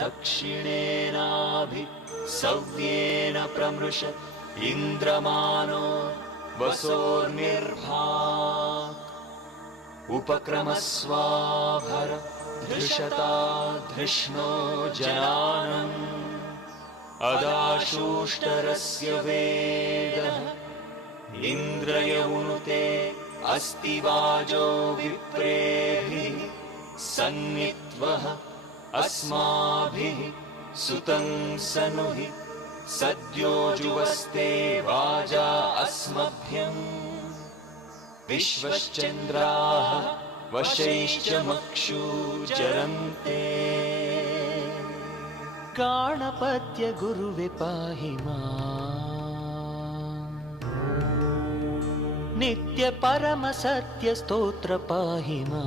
दक्षिणेनाभि सव्येन प्रमृश इन्द्रमानो वसोर्निर्भा। उपक्रमस्वाभर धृषता धृष्णो जनानम् अदाशूष्टरस्य वेदः इन्द्रयमुनुते अस्ति वाजो विप्रेभिः सन्नित्वः अस्माभिः सुतं सनुहि सद्यो जुवस्ते वाजा अस्मभ्यम्। विश्वश्चन्द्राः वशैश्च मक्षूचरन्ते गाणपत्य गुरुवे पाहि मा नित्य परम सत्य स्तोत्र पाहि मा